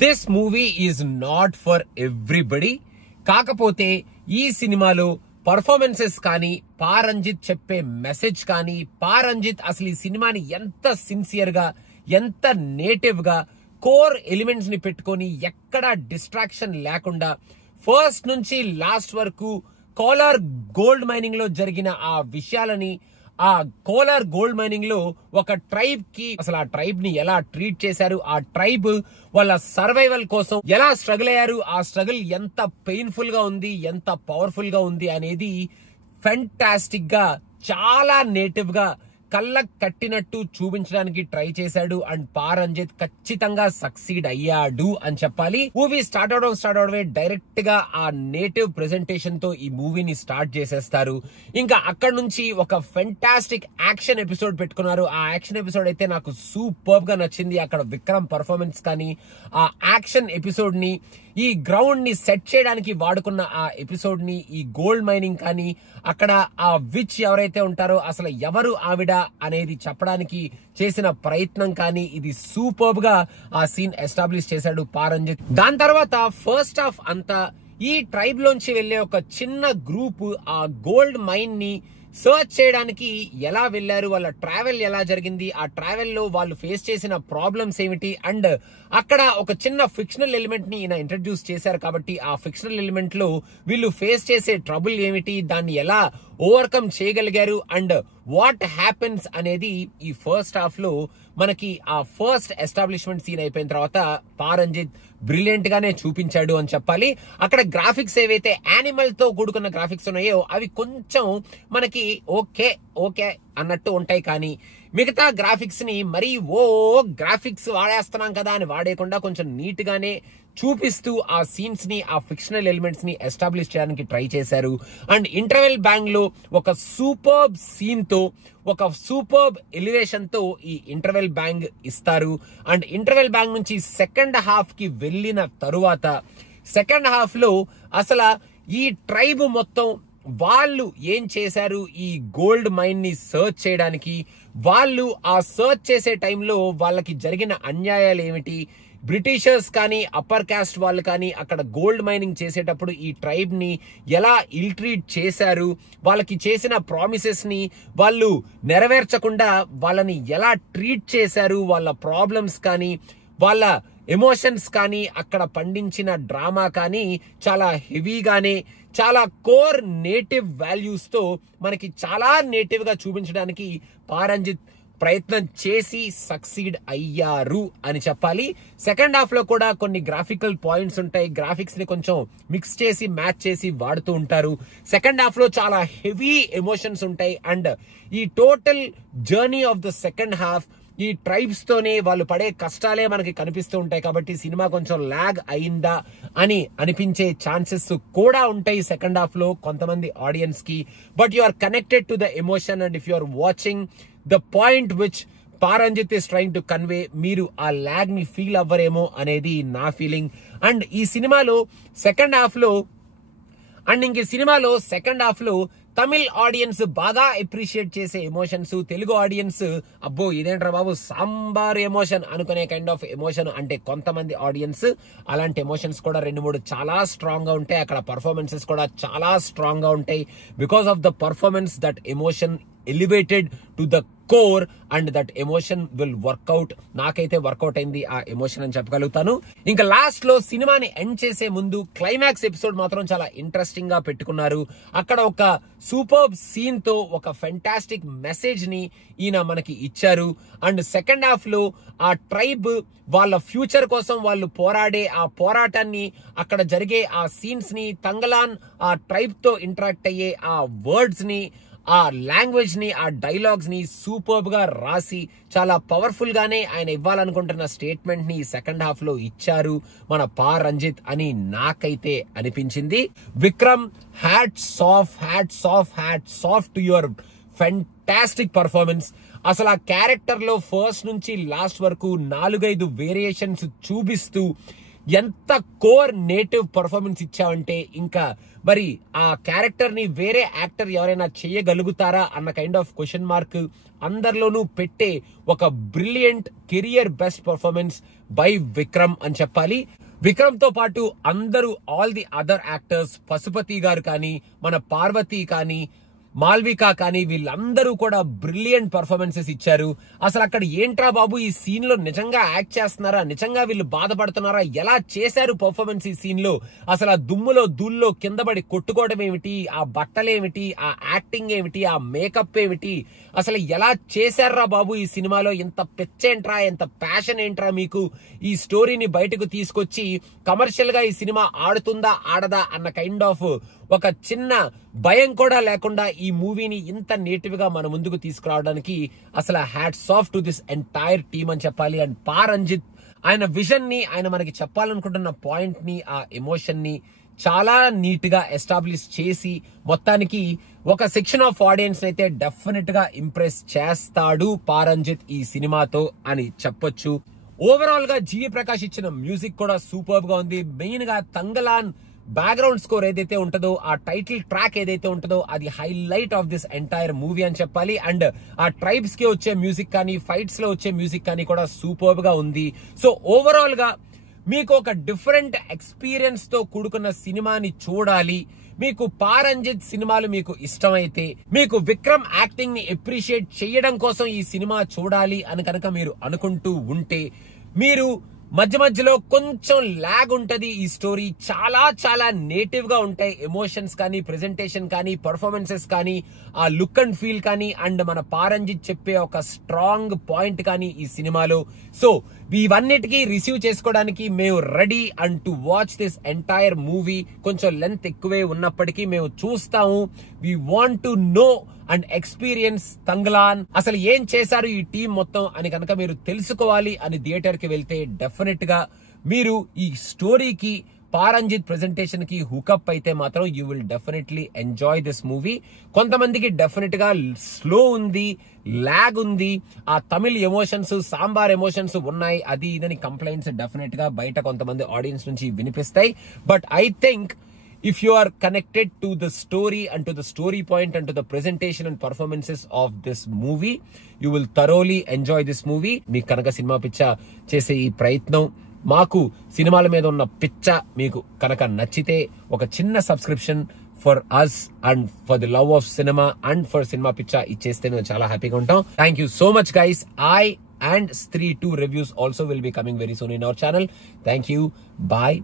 This movie is not for everybody. కాకపోతే ఈ సినిమాలో పర్ఫార్మెన్సెస్ కానీ, పా రంజిత్ చెప్పే మెసేజ్ కానీ, పా రంజిత్ అసలు ఈ సినిమాని ఎంత సిన్సియర్ గా, ఎంత నేటివ్ గా కోర్ ఎలిమెంట్స్ ని పెట్టుకొని ఎక్కడ డిస్ట్రాక్షన్ లేకుండా ఫస్ట్ నుంచి లాస్ట్ వరకు కోలార్ గోల్డ్ మైనింగ్ లో జరిగిన ఆ విషయాలని, ఆ కోలార్ గోల్డ్ మైనింగ్ లో ఒక ట్రైబ్ కి అసలు ఆ ట్రైబ్ ని ఎలా ట్రీట్ చేశారు, ఆ ట్రైబ్ వాళ్ళ సర్వైవల్ కోసం ఎలా స్ట్రగుల్ అయ్యారు, ఆ స్ట్రగుల్ ఎంత పెయిన్ఫుల్ గా ఉంది, ఎంత పవర్ఫుల్ గా ఉంది అనేది ఫెంటాస్టిక్ గా, చాలా నేటివ్ గా కళ్ళకు కట్టినట్టు చూపించడానికి ట్రై చేశాడు. అండ్ పా రంజిత్ ఖచ్చితంగా సక్సీడ్ అయ్యాడు అని చెప్పాలి. మూవీ స్టార్ట్ అవడమే డైరెక్ట్ గా ఆ నేటివ్ ప్రెజెంటేషన్ తో ఈ మూవీని స్టార్ట్ చేసేస్తారు. ఇంకా అక్కడ నుంచి ఒక ఫెంటాస్టిక్ యాక్షన్ ఎపిసోడ్ పెట్టుకున్నారు. ఆ యాక్షన్ ఎపిసోడ్ అయితే నాకు సూపర్ గా నచ్చింది. అక్కడ విక్రమ్ పర్ఫార్మెన్స్ కానీ, ఆ యాక్షన్ ఎపిసోడ్ ని, ఈ గ్రౌండ్ ని సెట్ చేయడానికి వాడుకున్న ఆ ఎపిసోడ్ ని, ఈ గోల్డ్ మైనింగ్ కానీ, అక్కడ ఆ విచ్ ఎవరైతే ఉంటారో అసలు ఎవరు ఆవిడ అనేది చెప్పడానికి చేసిన ప్రయత్నం కానీ, ఇది సూపర్ గా ఆ సీన్ ఎస్టాబ్లిష్ చేశాడు పా రంజిత్. దాని తర్వాత ఫస్ట్ హాఫ్ అంతా ఈ ట్రైబ్ లోంచి వెళ్లే ఒక చిన్న గ్రూప్ ఆ గోల్డ్ మైన్ ని సర్చ్ చేయడానికి ఎలా వెళ్లారు, వాళ్ళ ట్రావెల్ ఎలా జరిగింది, ఆ ట్రావెల్ లో వాళ్ళు ఫేస్ చేసిన ప్రాబ్లమ్స్ ఏమిటి, అండ్ అక్కడ ఒక చిన్న ఫిక్షనల్ ఎలిమెంట్ ని ఈయన ఇంట్రడ్యూస్ చేశారు కాబట్టి ఆ ఫిక్షనల్ ఎలిమెంట్ లో వీళ్ళు ఫేస్ చేసే ట్రబుల్ ఏమిటి, దాన్ని ఎలా ఓవర్కమ్ చేయగలిగారు, అండ్ వాట్ హ్యాపెన్స్ అనేది ఈ ఫస్ట్ హాఫ్ లో మనకి ఆ ఫస్ట్ ఎస్టాబ్లిష్మెంట్ సీన్ అయిపోయిన తర్వాత పా రంజిత్ బ్రిలియంట్ గానే చూపించాడు అని చెప్పాలి. అక్కడ గ్రాఫిక్స్ ఏవైతే యానిమల్ తో కూడుకున్న గ్రాఫిక్స్ ఉన్నాయో అవి కొంచెం మనకి ఓకే ఓకే అన్నట్టు ఉంటాయి, కానీ మిగతా గ్రాఫిక్స్ ని మరీ గ్రాఫిక్స్ వాడేస్తున్నాం కదా అని వాడేయకుండా కొంచెం నీట్ గానే చూపిస్తూ ఆ సీన్స్ ని, ఆ ఫిక్షనల్ ఎలిమెంట్స్ ని ఎస్టాబ్లిష్ చేయడానికి ట్రై చేశారు. అండ్ ఇంటర్వెల్ బ్యాంగ్ లో ఒక సూపర్బ్ సీన్ తో, ఒక సూపర్బ్ ఎలివేషన్ తో ఈ ఇంటర్వెల్ బ్యాంగ్ ఇస్తారు. అండ్ ఇంటర్వెల్ బ్యాంగ్ నుంచి సెకండ్ హాఫ్ కి వెళ్ళిన తరువాత సెకండ్ హాఫ్ లో అసలు ఈ ట్రైబ్ మొత్తం వాళ్ళు ఏం చేశారు, ఈ గోల్డ్ మైన్ ని సర్చ్ చేయడానికి, వాళ్ళు ఆ సర్చ్ చేసే టైంలో వాళ్ళకి జరిగిన అన్యాయాలు ఏమిటి, బ్రిటిషర్స్ కానీ, అప్పర్ కాస్ట్ వాళ్ళు కానీ అక్కడ గోల్డ్ మైనింగ్ చేసేటప్పుడు ఈ ట్రైబ్ ని ఎలా ఇల్ట్రీట్ చేశారు, వాళ్ళకి చేసిన ప్రామిసెస్ ని వాళ్ళు నెరవేర్చకుండా వాళ్ళని ఎలా ట్రీట్ చేశారు, వాళ్ళ ప్రాబ్లమ్స్ కానీ, వాళ్ళ ఎమోషన్స్ కానీ, అక్కడ పండించిన డ్రామా కానీ చాలా హెవీగానే, చాలా కోర్ నేటివ్ వాల్యూస్ తో మనకి చాలా నేటివ్ గా చూపించడానికి పా రంజిత్ ప్రయత్నం చేసి సక్సీడ్ అయ్యారు అని చెప్పాలి. సెకండ్ హాఫ్ లో కూడా కొన్ని గ్రాఫికల్ పాయింట్స్ ఉంటాయి, గ్రాఫిక్స్ ని కొంచెం మిక్స్ చేసి మ్యాచ్ చేసి వాడుతూ ఉంటారు. సెకండ్ హాఫ్ లో చాలా హెవీ ఎమోషన్స్ ఉంటాయి. అండ్ ఈ total journey of the second half ఈ ట్రైబ్స్ తోనే వాళ్ళు పడే కష్టాలే మనకి కనిపిస్తూ ఉంటాయి. కాబట్టి సినిమా కొంచెం లాగ్ అయిందా అని అనిపించే ఛాన్సెస్ కూడా ఉంటాయి సెకండ్ హాఫ్ లో కొంతమంది ఆడియన్స్ కి. But you are connected to the emotion and if you are watching the point which Pa Ranjith is trying to convey, మీరు ఆ లాగ్ ని ఫీల్ అవ్వరేమో అనేది నా ఫీలింగ్. అండ్ ఈ సినిమాలో సెకండ్ హాఫ్ లో తమిళ్ ఆడియన్స్ బాగా అప్రిషియేట్ చేసే ఎమోషన్స్, తెలుగు ఆడియన్స్ అబ్బో ఇదేంట్రా బాబు సాంబార్ ఎమోషన్ అనుకునే కైండ్ ఆఫ్ ఎమోషన్ అంటే కొంతమంది ఆడియన్స్, అలాంటి ఎమోషన్స్ కూడా 2-3 చాలా స్ట్రాంగ్ గా ఉంటాయి. అక్కడ పర్ఫార్మెన్సెస్ కూడా చాలా స్ట్రాంగ్ గా ఉంటాయి. Because of the performance that emotion elevated to the core and that emotion will work out. నాకైతే వర్కౌట్ అయింది ఆ ఎమోషన్ అని చెప్పగలుగుతాను. ఇంకా లాస్ట్ లో సినిమాని ఎండ్ చేసే ముందు క్లైమాక్స్ ఎపిసోడ్ మాత్రం చాలా ఇంట్రెస్టింగ్ గా పెట్టుకున్నారు. అక్కడ ఒక సూపర్బ్ సీన్ తో ఒక ఫెంటాస్టిక్ మెసేజ్ ని ఈయన మనకి ఇచ్చారు. అండ్ సెకండ్ హాఫ్ లో ఆ ట్రైబ్ వాళ్ళ ఫ్యూచర్ కోసం వాళ్ళు పోరాడే ఆ పోరాటాన్ని, అక్కడ జరిగే ఆ సీన్స్ ని, తంగలాన్ ఆ ట్రైబ్ తో ఇంటరాక్ట్ అయ్యే ఆ వర్డ్స్ ని, ఆ లాంగ్వేజ్ ని, ఆ డైలాగ్స్ ని సూపర్బ్ గా రాసి చాలా పవర్ఫుల్ గానే ఆయన ఇవ్వాలనుకుంటున్న స్టేట్మెంట్ ని సెకండ్ హాఫ్ లో ఇచ్చారు మన పా రంజిత్ అని నాకైతే అనిపించింది. Vikram, hats off to your fantastic performance. అసలు ఆ క్యారెక్టర్ లో ఫస్ట్ నుంచి లాస్ట్ వరకు 4-5 వేరియేషన్స్ చూపిస్తూ ఎంత కోర్ నేటివ్ పర్ఫార్మెన్స్ ఇచ్చావంటే ఇంకా మరి ఆ క్యారెక్టర్ ని వేరే యాక్టర్ ఎవరైనా చేయగలుగుతారా అన్న కైండ్ ఆఫ్ క్వశ్చన్ మార్క్ అందరిలోనూ పెట్టే ఒక brilliant career best performance by Vikram అని చెప్పాలి. విక్రమ్ తో పాటు అందరూ all the other actors, Pasupathi garu కానీ, మన పార్వతి కానీ, మాల్విక కానీ, వీళ్ళందరూ కూడా బ్రిలియంట్ పర్ఫార్మెన్సెస్ ఇచ్చారు. అసలు అక్కడ ఏంట్రా బాబు ఈ సీన్ లో నిజంగా యాక్ట్ చేస్తున్నారా, నిజంగా వీళ్ళు బాధపడుతున్నారా, ఎలా చేశారు పర్ఫార్మెన్స్ ఈ సీన్ లో, అసలు ఆ దుమ్ములో ధూల్లో కింద పడి కొట్టుకోవడం ఏమిటి, ఆ బట్టలేమిటి, ఆ యాక్టింగ్ ఏమిటి, ఆ మేకప్ ఏమిటి, అసలు ఎలా చేశారా బాబు ఈ సినిమాలో, ఇంత పిచ్చేంట్రా, ఎంత ప్యాషన్ ఏంట్రా మీకు, ఈ స్టోరీని బయటకు తీసుకొచ్చి కమర్షియల్ గా ఈ సినిమా ఆడుతుందా ఆడదా అన్న కైండ్ ఆఫ్ ఒక చిన్న భయం కూడా లేకుండా ఈ మూవీని ఇంత నేటివ్ గా మన ముందుకు తీసుకురావడానికి అసలు hats off to this entire team అని చెప్పాలి. అండ్ పారంజిత్ ఆయన విజన్ ని, ఆయన మనకి చెప్పాలనుకుంటున్న పాయింట్ ని, ఆ ఎమోషన్ ని చాలా నీట్ గా ఎస్టాబ్లిష్ చేసి మొత్తానికి ఒక సెక్షన్ ఆఫ్ ఆడియన్స్ అయితే డెఫినెట్ గా ఇంప్రెస్ చేస్తాడు పారంజిత్ ఈ సినిమాతో అని చెప్పొచ్చు. ఓవరాల్ గా జీవి ప్రకాష్ ఇచ్చిన మ్యూజిక్ కూడా సూపర్ గా ఉంది. మెయిన్ గా తంగలాన్ బ్యాక్గ్రౌండ్ స్కోర్ ఏదైతే ఉంటుందో, ఆ టైటిల్ ట్రాక్ ఏదైతే ఉంటుందో అది highlight of this entire movie అని చెప్పాలి. అండ్ ఆ ట్రైబ్స్ కి వచ్చే మ్యూజిక్ కానీ, ఫైట్స్ లో వచ్చే మ్యూజిక్ కానీ కూడా సూపర్ గా ఉంది. సో ఓవరాల్ గా మీకు ఒక డిఫరెంట్ ఎక్స్పీరియన్స్ తో కూడుకున్న సినిమాని చూడాలి, మీకు పారంజిత్ సినిమాలు మీకు ఇష్టమైతే, మీకు విక్రమ్ యాక్టింగ్ ని అప్రిషియేట్ చేయడం కోసం ఈ సినిమా చూడాలి అని కనుక మీరు అనుకుంటూ ఉంటే, మీరు మధ్య మధ్యలో కొంచెం లాగ్ ఉంటది. ఈ స్టోరీ చాలా చాలా నేటివ్ గా ఉంటాయి. ఎమోషన్స్ కానీ, ప్రెజెంటేషన్ కానీ, పర్ఫార్మెన్సెస్ కానీ, ఆ లుక్ అండ్ ఫీల్ కానీ, అండ్ మన పారంజిత్ చెప్పే ఒక స్ట్రాంగ్ పాయింట్ కానీ ఈ సినిమాలో. సో ఇవన్నిటికీ రిసీవ్ చేసుకోవడానికి మేము ready and to watch this entire movie. కొంచెం లెంత్ ఎక్కువే ఉన్నప్పటికీ మేము చూస్తాము. We want to know and experience Thangalaan, అసలు ఏం చేశారు ఈ టీం మొత్తం అని కనుక మీరు తెలుసుకోవాలి అని థియేటర్ కి వెళ్తే డెఫినెట్ గా మీరు ఈ స్టోరీకి, పారంజిత్ ప్రెజెంటేషన్ కి హుకప్ అయితే మాత్రం you will definitely enjoy this movie. కొంతమందికి డెఫినెట్ గా స్లో ఉంది, లాగ్ ఉంది, ఆ తమిళ్ ఎమోషన్స్, సాంబార్ ఎమోషన్స్ ఉన్నాయి, అది ఇదని కంప్లైంట్స్ డెఫినెట్ గా బయట కొంతమంది ఆడియన్స్ నుంచి వినిపిస్తాయి. But I think if you are connected to the story and to the story point and to the presentation and performances of this movie, you will thoroughly enjoy this movie. మీకు కనుక cinema పిచ్చ చేసే ఈ ప్రయత్నం, మాకు సినిమాల మీద ఉన్న పిచ్చ మీకు కనుక నచ్చితే ఒక చిన్న subscription for us and for the love of cinema and for cinema పిచ్చ ఇచ్చేస్తే మేము చాలా హ్యాపీగా ఉంటాం. Thank you so much guys. and Stree 2 reviews also will be coming very soon in our channel. Thank you. Bye.